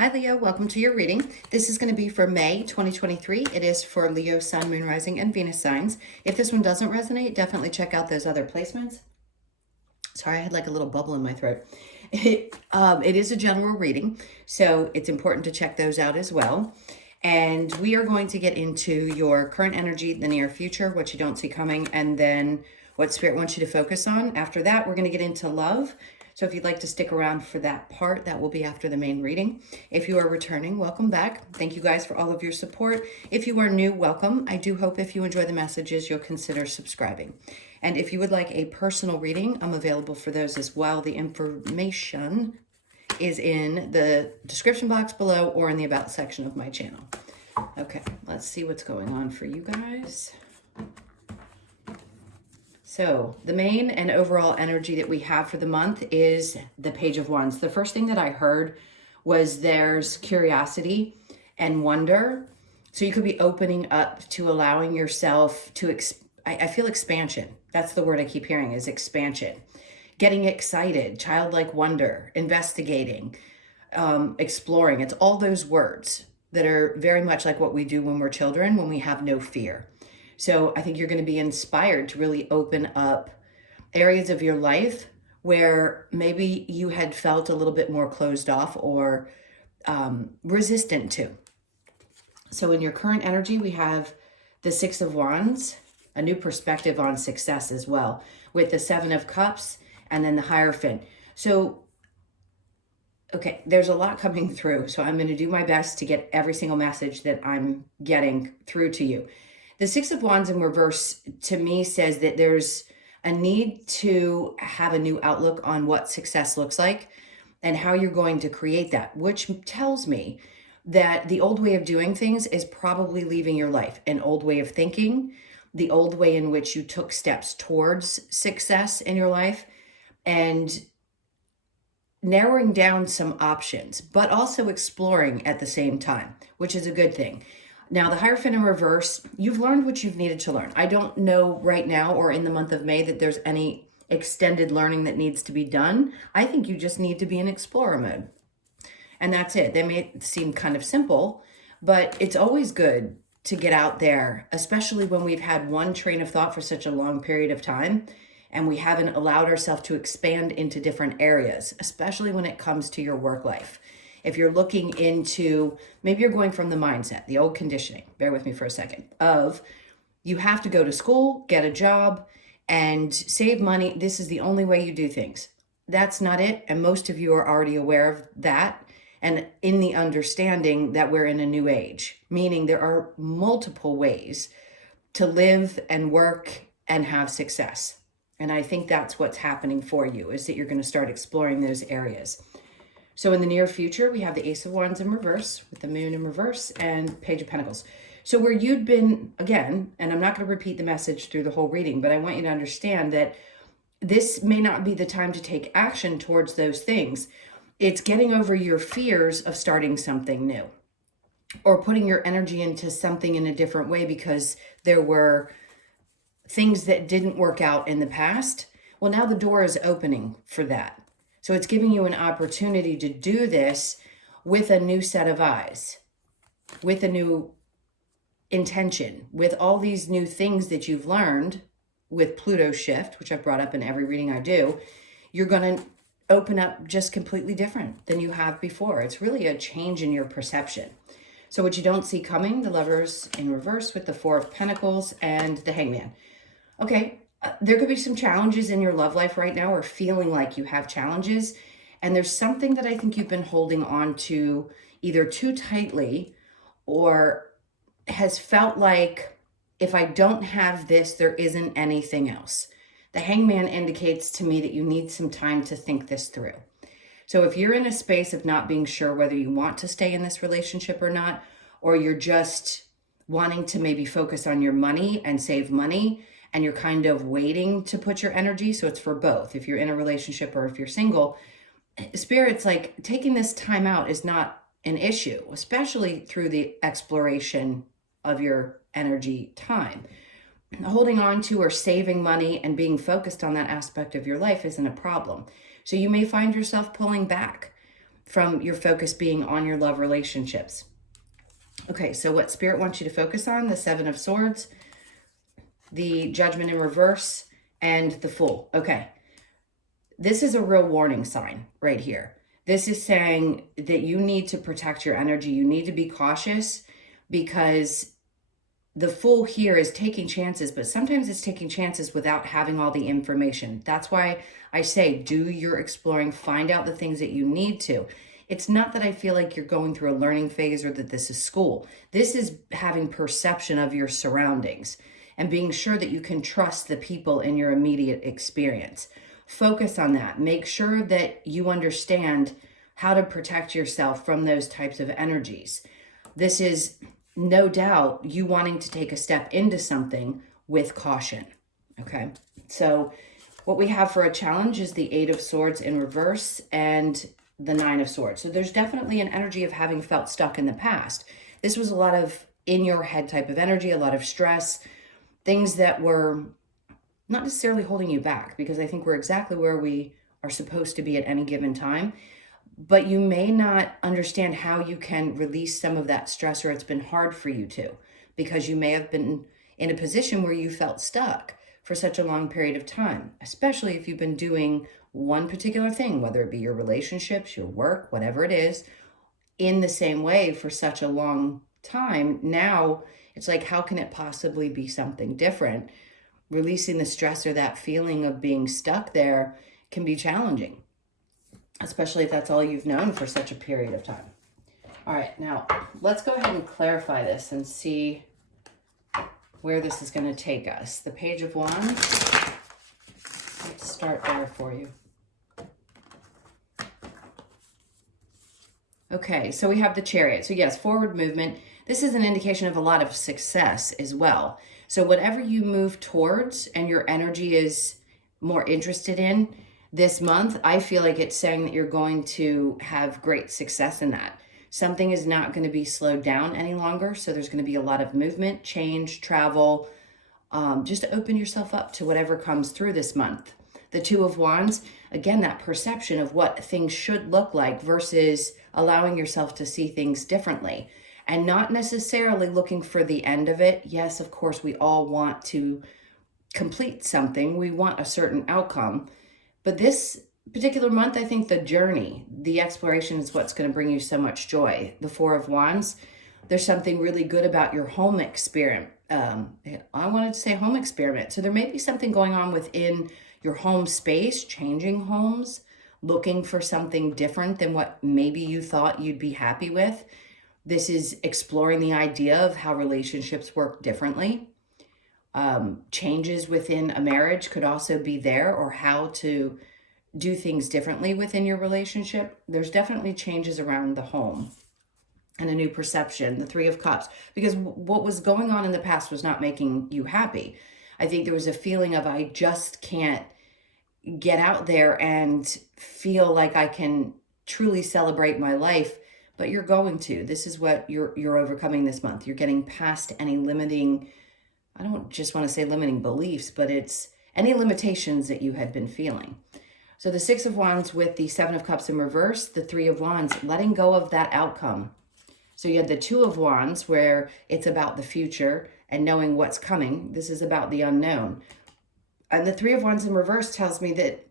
Hi Leo, welcome to your reading. This is going to be for May 2023. It is for Leo, Sun, Moon, Rising, and Venus signs. If this one doesn't resonate, definitely check out those other placements. Sorry, I had like a little bubble in my throat. It is a general reading, so it's important to check those out as well. And we are going to get into your current energy, the near future, what you don't see coming, and then what Spirit wants you to focus on. After that, we're going to get into love. So if you'd like to stick around for that part, that will be after the main reading. If you are returning, welcome back. Thank you guys for all of your support. If you are new, welcome. I do hope if you enjoy the messages, you'll consider subscribing. And if you would like a personal reading, I'm available for those as well. The information is in the description box below or in the About section of my channel. Okay, let's see what's going on for you guys. So the main and overall energy that we have for the month is the Page of Wands. The first thing that I heard was there's curiosity and wonder. So you could be opening up to allowing yourself to, I feel expansion. That's the word I keep hearing is expansion. Getting excited, childlike wonder, investigating, exploring. It's all those words that are very much like what we do when we're children, when we have no fear. So I think you're going to be inspired to really open up areas of your life where maybe you had felt a little bit more closed off or resistant to. So in your current energy, we have the Six of Wands, a new perspective on success as well, with the Seven of Cups and then the Hierophant. So, okay, there's a lot coming through. So I'm going to do my best to get every single message that I'm getting through to you. The Six of Wands in reverse to me says that there's a need to have a new outlook on what success looks like and how you're going to create that, which tells me that the old way of doing things is probably leaving your life, an old way of thinking, the old way in which you took steps towards success in your life, and narrowing down some options, but also exploring at the same time, which is a good thing. Now, the Hierophant in reverse, you've learned what you've needed to learn. I don't know right now or in the month of May that there's any extended learning that needs to be done. I think you just need to be in explorer mode. And that's it. They may seem kind of simple, but it's always good to get out there, especially when we've had one train of thought for such a long period of time and we haven't allowed ourselves to expand into different areas, especially when it comes to your work life. If you're looking into, maybe you're going from the mindset, the old conditioning, bear with me for a second, of you have to go to school, get a job, and save money. This is the only way you do things. That's not it. And most of you are already aware of that and in the understanding that we're in a new age, meaning there are multiple ways to live and work and have success. And I think that's what's happening for you, is that you're going to start exploring those areas. So in the near future, we have the Ace of Wands in reverse with the Moon in reverse and Page of Pentacles. So where you'd been, again, and I'm not going to repeat the message through the whole reading, but I want you to understand that this may not be the time to take action towards those things. It's getting over your fears of starting something new or putting your energy into something in a different way because there were things that didn't work out in the past. Well, now the door is opening for that. So it's giving you an opportunity to do this with a new set of eyes, with a new intention, with all these new things that you've learned with Pluto shift, which I've brought up in every reading I do. You're going to open up just completely different than you have before. It's really a change in your perception. So what you don't see coming, the Lovers in reverse with the Four of Pentacles and the Hangman. Okay. There could be some challenges in your love life right now or feeling like you have challenges. And there's something that I think you've been holding on to either too tightly or has felt like if I don't have this, there isn't anything else. The Hangman indicates to me that you need some time to think this through. So if you're in a space of not being sure whether you want to stay in this relationship or not, or you're just wanting to maybe focus on your money and save money, and you're kind of waiting to put your energy, so it's for both, if you're in a relationship or if you're single, Spirit's like taking this time out is not an issue, especially through the exploration of your energy time. Holding on to or saving money and being focused on that aspect of your life isn't a problem. So you may find yourself pulling back from your focus being on your love relationships. Okay, so what Spirit wants you to focus on, the Seven of Swords, the Judgment in reverse, and the Fool. Okay, this is a real warning sign right here. This is saying that you need to protect your energy. You need to be cautious, because the Fool here is taking chances, but sometimes it's taking chances without having all the information. That's why I say do your exploring, find out the things that you need to. It's not that I feel like you're going through a learning phase or that this is school. This is having perception of your surroundings and being sure that you can trust the people in your immediate experience. Focus on that. Make sure that you understand how to protect yourself from those types of energies. This is no doubt you wanting to take a step into something with caution. Okay, so what we have for a challenge is the Eight of Swords in reverse and the Nine of Swords. So there's definitely an energy of having felt stuck in the past. This was a lot of in your head type of energy, a lot of stress, things that were not necessarily holding you back, because I think we're exactly where we are supposed to be at any given time. But you may not understand how you can release some of that stress, or it's been hard for you to, because you may have been in a position where you felt stuck for such a long period of time, especially if you've been doing one particular thing, whether it be your relationships, your work, whatever it is, in the same way for such a long time. Now it's like, how can it possibly be something different? Releasing the stress or that feeling of being stuck there can be challenging, especially if that's all you've known for such a period of time. All right, now let's go ahead and clarify this and see where this is going to take us. The Page of Wands. Let's start there for you. Okay, so we have the Chariot. So yes, forward movement. This is an indication of a lot of success as well. So whatever you move towards and your energy is more interested in this month, I feel like it's saying that you're going to have great success in that. Something is not going to be slowed down any longer. So there's going to be a lot of movement, change, travel, just to open yourself up to whatever comes through this month. The Two of Wands, again, that perception of what things should look like versus allowing yourself to see things differently and not necessarily looking for the end of it. Yes, of course, we all want to complete something. We want a certain outcome. But this particular month, I think the journey, the exploration is what's going to bring you so much joy. The Four of Wands, there's something really good about your home experiment. I wanted to say home experiment. So there may be something going on within your home space, changing homes, looking for something different than what maybe you thought you'd be happy with. This is exploring the idea of how relationships work differently. Changes within a marriage could also be there, or how to do things differently within your relationship. There's definitely changes around the home and a new perception. The Three of Cups, because what was going on in the past was not making you happy. I think there was a feeling of, I just can't get out there and feel like I can truly celebrate my life, but you're going to. This is what you're overcoming this month. You're getting past any limiting, I don't just want to say limiting beliefs, but it's any limitations that you had been feeling. So the Six of Wands with the Seven of Cups in reverse, the Three of Wands, letting go of that outcome. So you had the Two of Wands where it's about the future and knowing what's coming. This is about the unknown. And the Three of Wands in reverse tells me that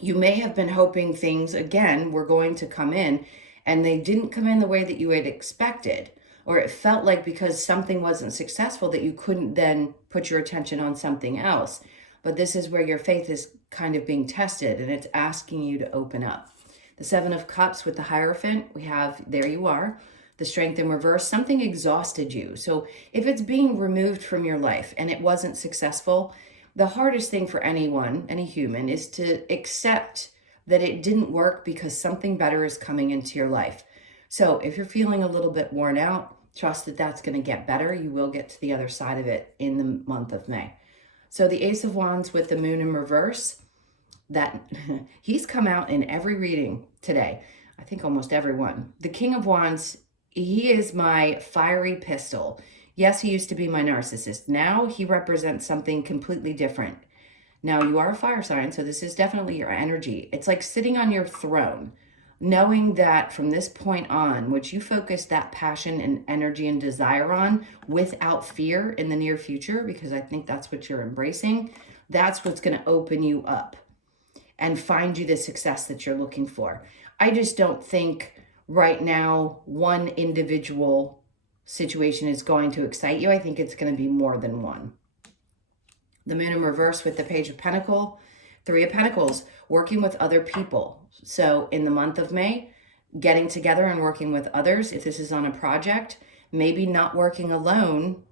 you may have been hoping things, again, were going to come in, and they didn't come in the way that you had expected. Or it felt like because something wasn't successful that you couldn't then put your attention on something else. But this is where your faith is kind of being tested, and it's asking you to open up. The Seven of Cups with the Hierophant, we have, there you are. The Strength in reverse, something exhausted you. So if it's being removed from your life and it wasn't successful, the hardest thing for anyone, any human, is to accept that it didn't work because something better is coming into your life. So if you're feeling a little bit worn out, trust that that's going to get better. You will get to the other side of it in the month of May. So the Ace of Wands with the Moon in reverse, that he's come out in every reading today. I think almost every one. The King of Wands, he is my fiery pistol. Yes, he used to be my narcissist. Now he represents something completely different. Now you are a fire sign, so this is definitely your energy. It's like sitting on your throne. knowing that from this point on, which you focus that passion and energy and desire on without fear in the near future, because I think that's what you're embracing, that's what's going to open you up and find you the success that you're looking for. I just don't think right now one individual situation is going to excite you. I think it's going to be more than one. The moon in reverse with the Page of Pentacles, Three of Pentacles, working with other people. So in the month of May, getting together and working with others. If this is on a project, maybe not working alone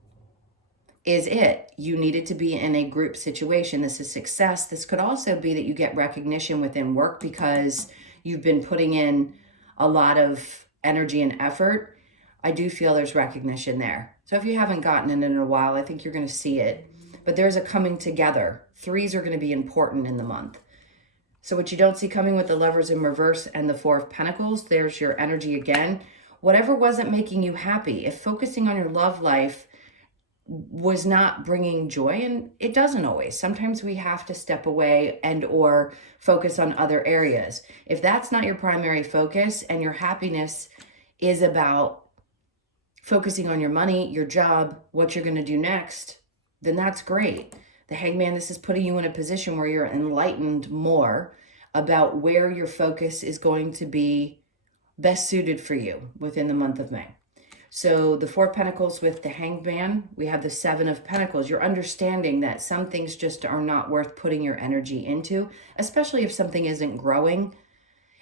is it. You needed to be in a group situation. This is success. This could also be that you get recognition within work because you've been putting in a lot of energy and effort. I do feel there's recognition there. So if you haven't gotten it in a while, I think you're going to see it. But there's a coming together. Threes are going to be important in the month. So what you don't see coming with the Lovers in reverse and the Four of Pentacles, there's your energy again. Whatever wasn't making you happy, if focusing on your love life was not bringing joy, and it doesn't always. Sometimes we have to step away and or focus on other areas. If that's not your primary focus and your happiness is about focusing on your money, your job, what you're going to do next, then that's great. The Hangman, this is putting you in a position where you're enlightened more about where your focus is going to be best suited for you within the month of May. So the Four of Pentacles with the Hangman, we have the Seven of Pentacles. You're understanding that some things just are not worth putting your energy into, especially if something isn't growing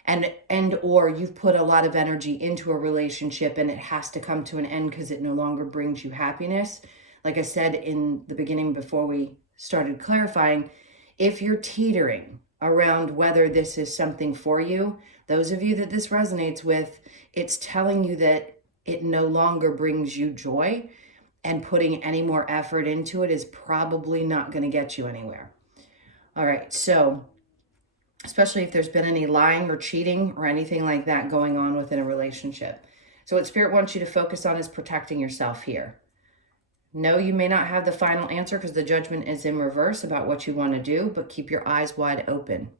and or you've put a lot of energy into a relationship and it has to come to an end because it no longer brings you happiness. Like I said in the beginning before we started clarifying, if you're teetering around whether this is something for you, those of you that this resonates with, it's telling you that it no longer brings you joy, and putting any more effort into it is probably not going to get you anywhere. All right, so especially if there's been any lying or cheating or anything like that going on within a relationship. So what Spirit wants you to focus on is protecting yourself here. No, you may not have the final answer because the Judgment is in reverse about what you want to do, but keep your eyes wide open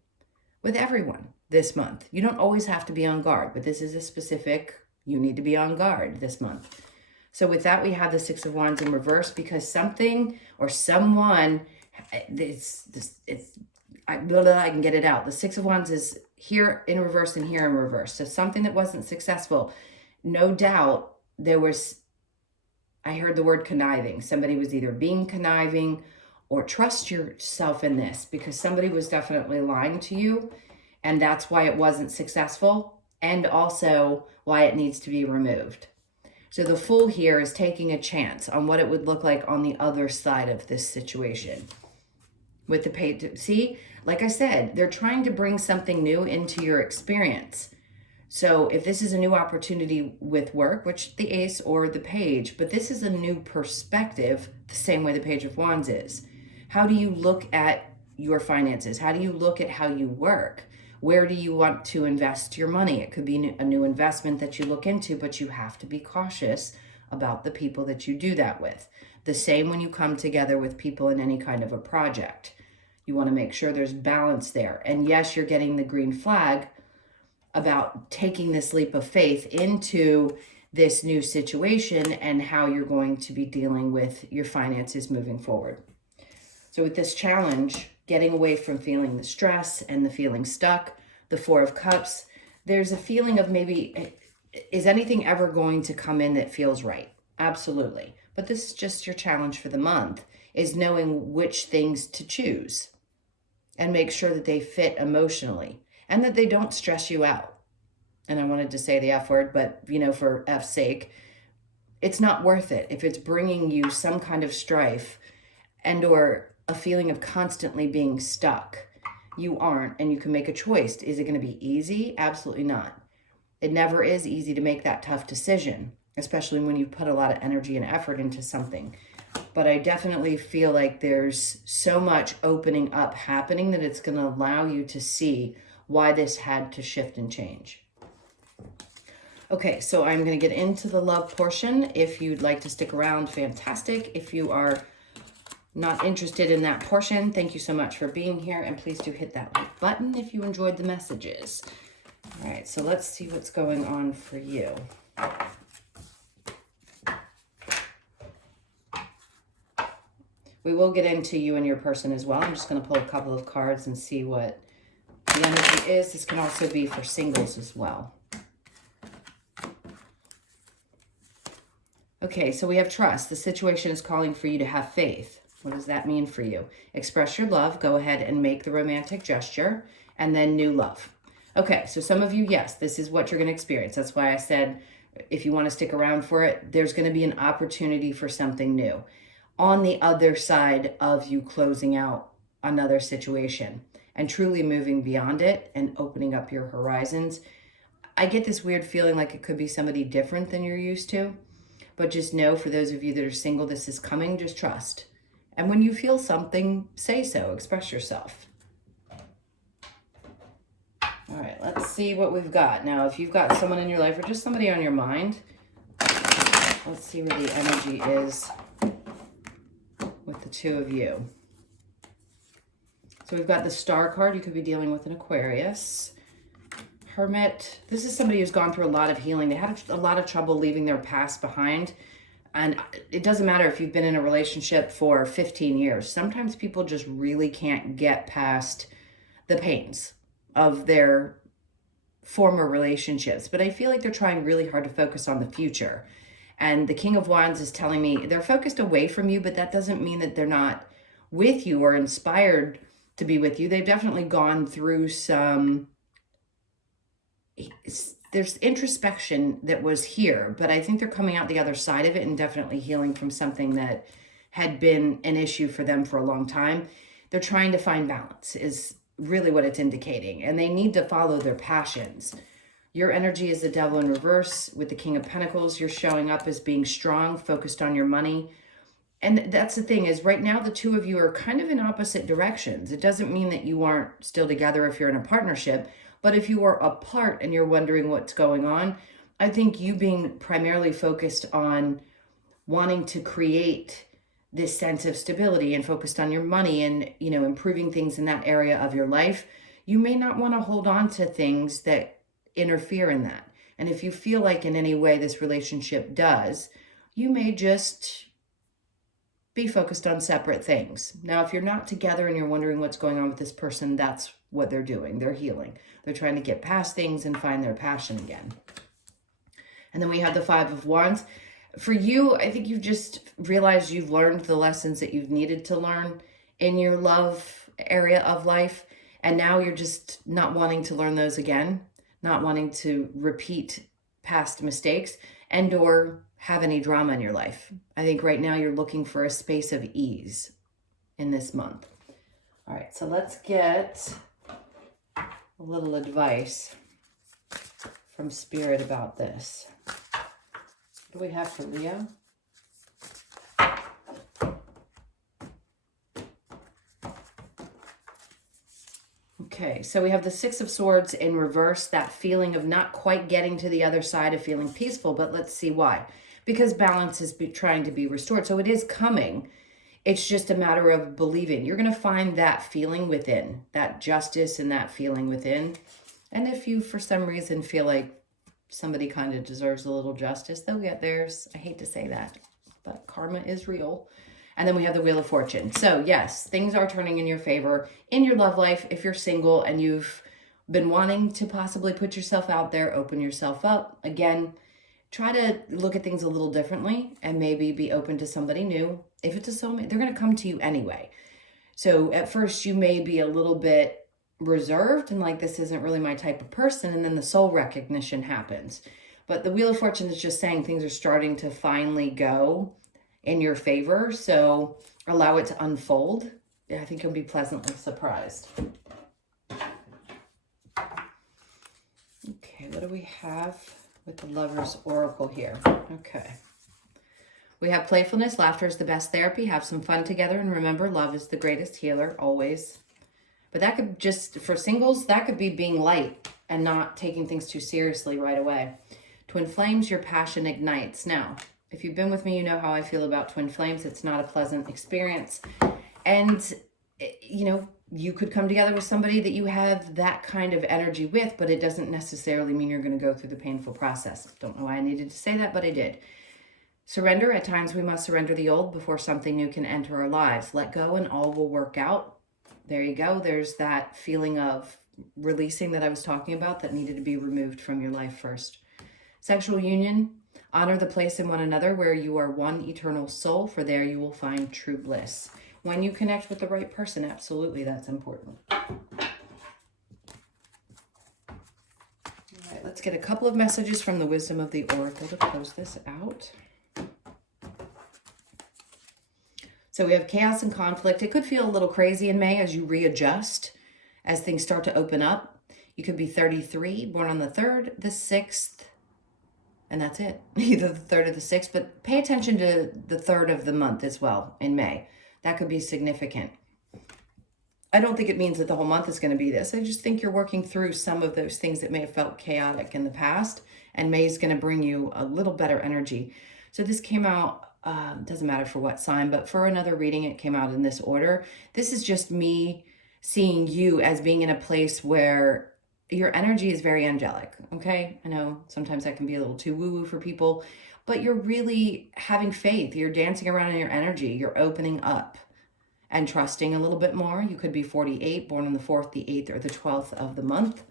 with everyone this month. You don't always have to be on guard, but this is a specific, you need to be on guard this month. So with that, we have the Six of Wands in reverse because something or someone, I can get it out. The Six of Wands is here in reverse and here in reverse. So something that wasn't successful, no doubt there was, I heard the word conniving. Somebody was either being conniving or trust yourself in this because somebody was definitely lying to you and that's why it wasn't successful and also why it needs to be removed. So the Fool here is taking a chance on what it would look like on the other side of this situation. With the Page, see, like I said, they're trying to bring something new into your experience. So if this is a new opportunity with work, which the Ace or the Page, but this is a new perspective, the same way the Page of Wands is. How do you look at your finances? How do you look at how you work? Where do you want to invest your money? It could be a new investment that you look into, but you have to be cautious about the people that you do that with. The same when you come together with people in any kind of a project. You want to make sure there's balance there. And yes, you're getting the green flag about taking this leap of faith into this new situation and how you're going to be dealing with your finances moving forward. So with this challenge, getting away from feeling the stress and the feeling stuck, the Four of Cups, there's a feeling of maybe, is anything ever going to come in that feels right? Absolutely. But this is just your challenge for the month, is knowing which things to choose and make sure that they fit emotionally and that they don't stress you out. And I wanted to say the F word, but you know, for F's sake, it's not worth it. If it's bringing you some kind of strife and or a feeling of constantly being stuck, you aren't, and you can make a choice. Is it going to be easy? Absolutely not. It never is easy to make that tough decision, especially when you put a lot of energy and effort into something. But I definitely feel like there's so much opening up happening that it's going to allow you to see why this had to shift and change. Okay, so I'm going to get into the love portion. If you'd like to stick around, fantastic. If you are not interested in that portion, thank you so much for being here. And please do hit that like button if you enjoyed the messages. All right, so let's see what's going on for you. We will get into you and your person as well. I'm just going to pull a couple of cards and see what the energy is. This can also be for singles as well. Okay, so we have trust. The situation is calling for you to have faith. What does that mean for you? Express your love. Go ahead and make the romantic gesture. And then new love. Okay, so some of you, yes, this is what you're going to experience. That's why I said if you want to stick around for it, there's going to be an opportunity for something new on the other side of you closing out another situation and truly moving beyond it and opening up your horizons. I get this weird feeling like it could be somebody different than you're used to, but just know for those of you that are single, this is coming, just trust. And when you feel something, say so, express yourself. All right, let's see what we've got. Now, if you've got someone in your life or just somebody on your mind, let's see where the energy is with the two of you. So we've got the Star card. You could be dealing with an Aquarius. Hermit. This is somebody who's gone through a lot of healing. They had a lot of trouble leaving their past behind. And it doesn't matter if you've been in a relationship for 15 years. Sometimes people just really can't get past the pains of their former relationships. But I feel like they're trying really hard to focus on the future. And the King of Wands is telling me they're focused away from you, but that doesn't mean that they're not with you or inspired to be with you. They've definitely gone through there's introspection that was here, but I think they're coming out the other side of it and definitely healing from something that had been an issue for them for a long time. They're trying to find balance is really what it's indicating, and they need to follow their passions. Your energy is the Devil in reverse with the King of Pentacles. You're showing up as being strong, focused on your money. And that's the thing is right now the two of you are kind of in opposite directions. It doesn't mean that you aren't still together if you're in a partnership, but if you are apart and you're wondering what's going on, I think you being primarily focused on wanting to create this sense of stability and focused on your money and, you know, improving things in that area of your life, you may not want to hold on to things that interfere in that. And if you feel like in any way this relationship does, you may just be focused on separate things. Now, if you're not together and you're wondering what's going on with this person, that's what they're doing. They're healing. They're trying to get past things and find their passion again. And then we have the Five of Wands. For you, I think you've just realized you've learned the lessons that you've needed to learn in your love area of life. And now you're just not wanting to learn those again, not wanting to repeat past mistakes and or have any drama in your life. I think right now you're looking for a space of ease in this month. All right, so let's get a little advice from Spirit about this. What do we have for Leo? Okay, so we have the Six of Swords in reverse, that feeling of not quite getting to the other side of feeling peaceful, but let's see why. Because balance is trying to be restored. So it is coming. It's just a matter of believing. You're going to find that feeling within, that justice and that feeling within. And if you, for some reason, feel like somebody kind of deserves a little justice, they'll get theirs. I hate to say that, but karma is real. And then we have the Wheel of Fortune. So yes, things are turning in your favor in your love life. If you're single and you've been wanting to possibly put yourself out there, open yourself up. Again, try to look at things a little differently and maybe be open to somebody new. If it's a soulmate, they're going to come to you anyway. So at first you may be a little bit reserved and like, this isn't really my type of person. And then the soul recognition happens. But the Wheel of Fortune is just saying things are starting to finally go in your favor. So allow it to unfold. I think you'll be pleasantly surprised. Okay, what do we have with the Lover's Oracle here? Okay. We have playfulness. Laughter is the best therapy. Have some fun together. And remember, love is the greatest healer, always. But that could just, for singles, that could be being light and not taking things too seriously right away. Twin flames, your passion ignites. Now, if you've been with me, you know how I feel about twin flames. It's not a pleasant experience. And, you know, you could come together with somebody that you have that kind of energy with, but it doesn't necessarily mean you're going to go through the painful process. Don't know why I needed to say that, but I did. Surrender. At times we must surrender the old before something new can enter our lives. Let go and all will work out. There you go. There's that feeling of releasing that I was talking about that needed to be removed from your life first. Sexual union. Honor the place in one another where you are one eternal soul, for there you will find true bliss. When you connect with the right person, absolutely, that's important. All right, let's get a couple of messages from the Wisdom of the Oracle to close this out. So we have chaos and conflict. It could feel a little crazy in May as you readjust, as things start to open up. You could be 33, born on the 3rd, the 6th, and that's it. Either the 3rd or the 6th, but pay attention to the 3rd of the month as well in May. That could be significant. I don't think it means that the whole month is going to be this. I just think you're working through some of those things that may have felt chaotic in the past, and May is going to bring you a little better energy. So this came out, doesn't matter for what sign, but for another reading, it came out in this order. This is just me seeing you as being in a place where your energy is very angelic, okay? I know sometimes that can be a little too woo-woo for people, but you're really having faith. You're dancing around in your energy. You're opening up and trusting a little bit more. You could be 48, born on the 4th, the 8th, or the 12th of the month.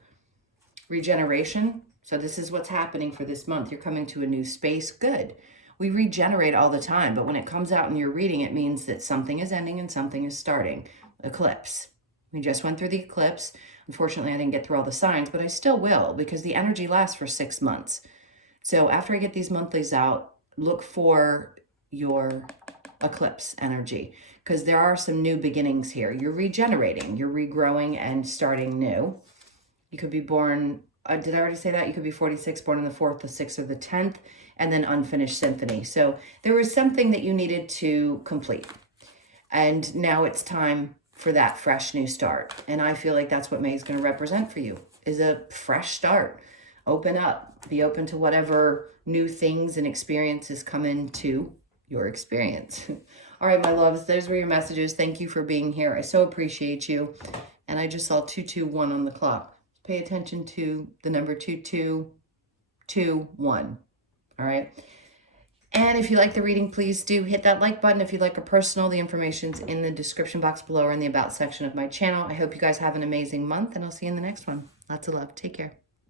Regeneration. So this is what's happening for this month. You're coming to a new space. Good. We regenerate all the time, but when it comes out in your reading, it means that something is ending and something is starting. Eclipse. We just went through the eclipse. Unfortunately, I didn't get through all the signs, but I still will because the energy lasts for 6 months. So after I get these monthlies out, look for your eclipse energy because there are some new beginnings here. You're regenerating, you're regrowing and starting new. You could be born, did I already say that? You could be 46, born on the 4th, the 6th, or the 10th, and then unfinished symphony. So there was something that you needed to complete. And now it's time for that fresh new start. And I feel like that's what May is going to represent for you, is a fresh start. Open up, be open to whatever new things and experiences come into your experience. All right, my loves, those were your messages. Thank you for being here. I so appreciate you. And I just saw 221 on the clock. Pay attention to the number 2221. All right. And if you like the reading, please do hit that like button. If you'd like a personal, the information's in the description box below or in the about section of my channel. I hope you guys have an amazing month, and I'll see you in the next one. Lots of love. Take care.